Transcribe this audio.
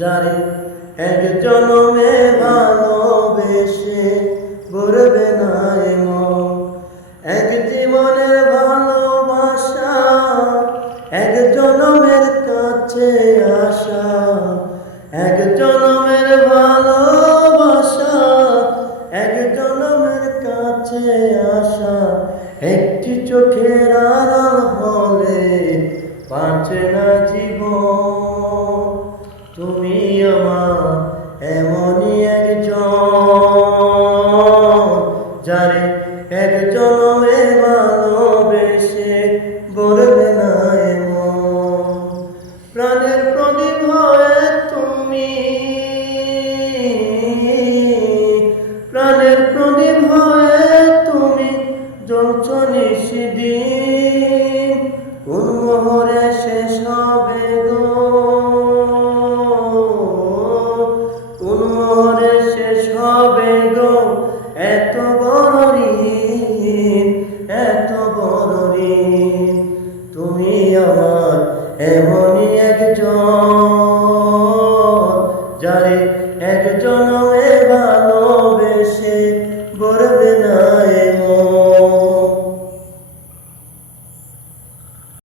যারে এক জনমে ভালোবেসে ভরবে না এমন, এক জীবনের ভালোবাসা, এক জনমের কাছে আসা, এক জনমের ভালোবাসা, এক জনমের কাছে আসা, একটি চোখের আড়াল হলে বাঁচে না জীবন। তুমি আমার এমনই একজন, যারে এক জনমে ভালোবেসে ভরবে না এমন। প্রাণের প্রদীপ হয়ে তুমি, প্রাণের প্রদীপ হয়ে তুমি জ্বলছ নিশিদিন। কোন মোহরে শেষ হবে গো, কোন মোহরে শেষ হবে গো এত বড় ঋণ, এত বড় ঋণ। তুমি আমার এমন